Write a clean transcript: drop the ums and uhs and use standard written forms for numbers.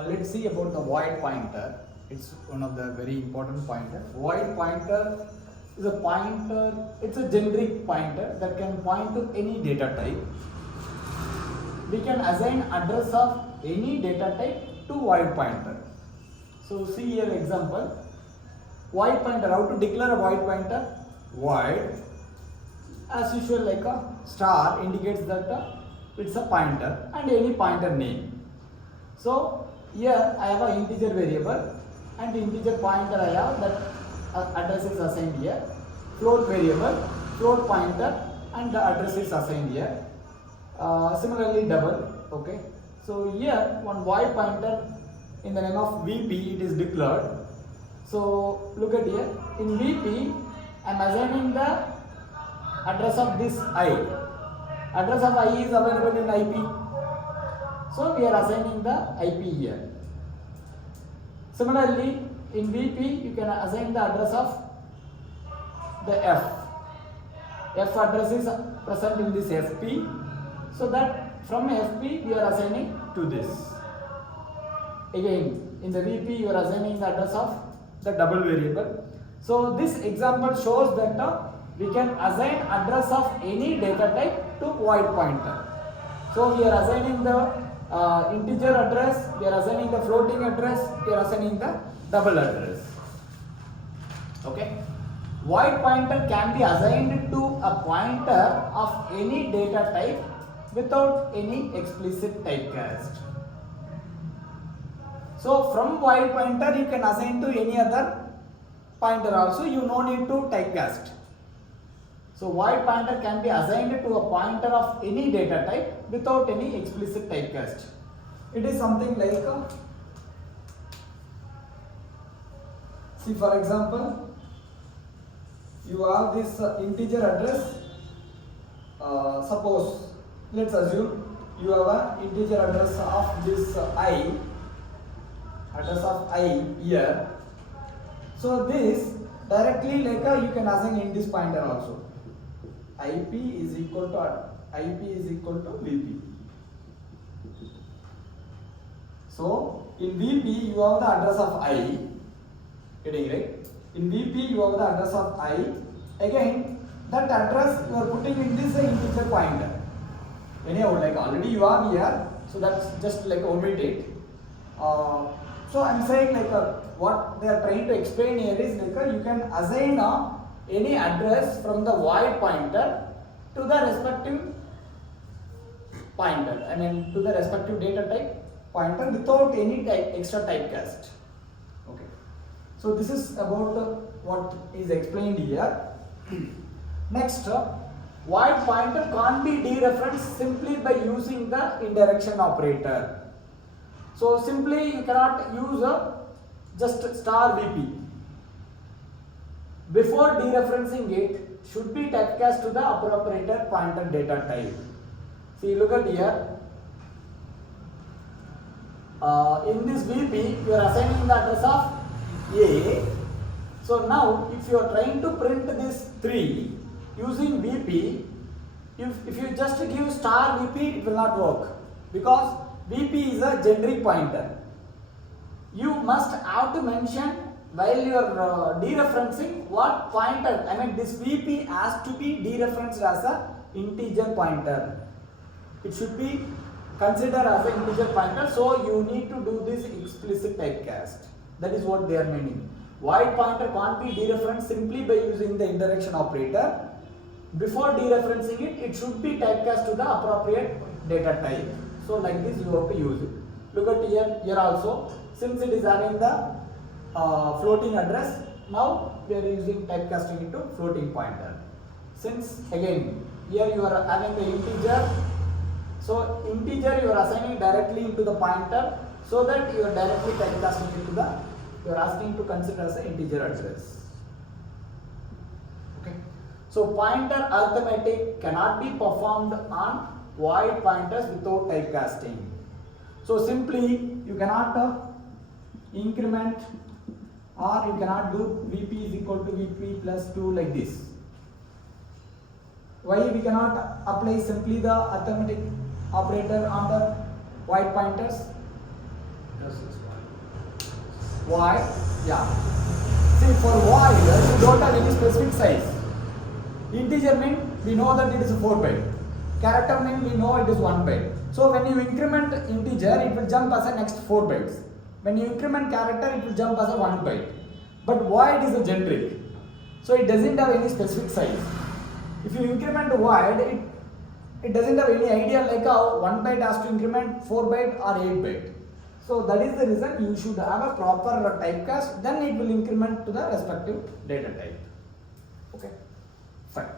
Let's see about the void pointer. It's one of the very important pointer. Void pointer is a pointer, it's a generic pointer that can point to any data type. We can assign address of any data type to void pointer. So see here example. Void pointer, how to declare a void pointer? Void, as usual, like a star indicates that it's a pointer and any pointer name. So here I have an integer variable and integer pointer I have that address is assigned here. Float variable, float pointer and the address is assigned here. Similarly double, okay. So here one void pointer in the name of VP it is declared. So look at here, in VP I am assigning the address of this I. Address of I is available in IP. So we are assigning the IP here. Similarly, in VP you can assign the address of the F. F address is present in this FP. So that from FP we are assigning to this. Again, in the VP you are assigning the address of the double variable. So this example shows that we can assign address of any data type to void pointer. So we are assigning the integer address, we are assigning the floating address, we are assigning the double address. Okay. Void pointer can be assigned to a pointer of any data type without any explicit typecast. So from void pointer you can assign to any other pointer also, you no need to typecast. So void pointer can be assigned to a pointer of any data type without any explicit typecast. It is something like see for example you have this integer address. Suppose let's assume you have an integer address of this address of I here. So this directly like you can assign in this pointer also. IP is equal to VP. So in VP you have the address of I. Getting right? In VP you have the address of I. Again that address you are putting in this integer pointer. Anyhow, like already you are here, so that's just like omit it. So I'm saying like what they are trying to explain here is like you can assign any address from the void pointer to the respective pointer, to the respective data type pointer without any extra typecast. Okay. So this is about what is explained here. Next, void pointer can't be dereferenced simply by using the indirection operator. So simply you cannot use just star VP. Before dereferencing it should be typecast to the appropriate pointer data type. See, look at here. In this VP you are assigning the address of A. So now if you are trying to print this 3 using VP, if you just give star VP it will not work, because VP is a generic pointer. You must have to mention while you are dereferencing what pointer, this VP has to be dereferenced as a integer pointer. It should be considered as an integer pointer, so you need to do this explicit typecast. That is what they are meaning. Void pointer can't be dereferenced simply by using the indirection operator. Before dereferencing it, it should be typecast to the appropriate data type. So like this you have to use it. Look at here also, since it is having the floating address, now we are using typecasting into floating pointer. Since again here you are having the integer, so integer you are assigning directly into the pointer, so that you are directly typecasting into the, you are asking to consider as an integer address. Okay. So pointer arithmetic cannot be performed on void pointers without typecasting. So simply you cannot increment, or you cannot do VP is equal to VP plus 2 like this. Why we cannot apply simply the arithmetic operator on the void pointers? Void, yeah. See, for void, you don't have any specific size. Integer mean we know that it is a 4 byte. Character mean we know it is 1 byte. So when you increment integer, it will jump as a next 4 bytes. When you increment character, it will jump as a 1 byte. But void is a generic, so it doesn't have any specific size. If you increment void, it doesn't have any idea like how 1 byte has to increment 4 byte or 8 byte. So that is the reason you should have a proper typecast, then it will increment to the respective data type. Okay, fine.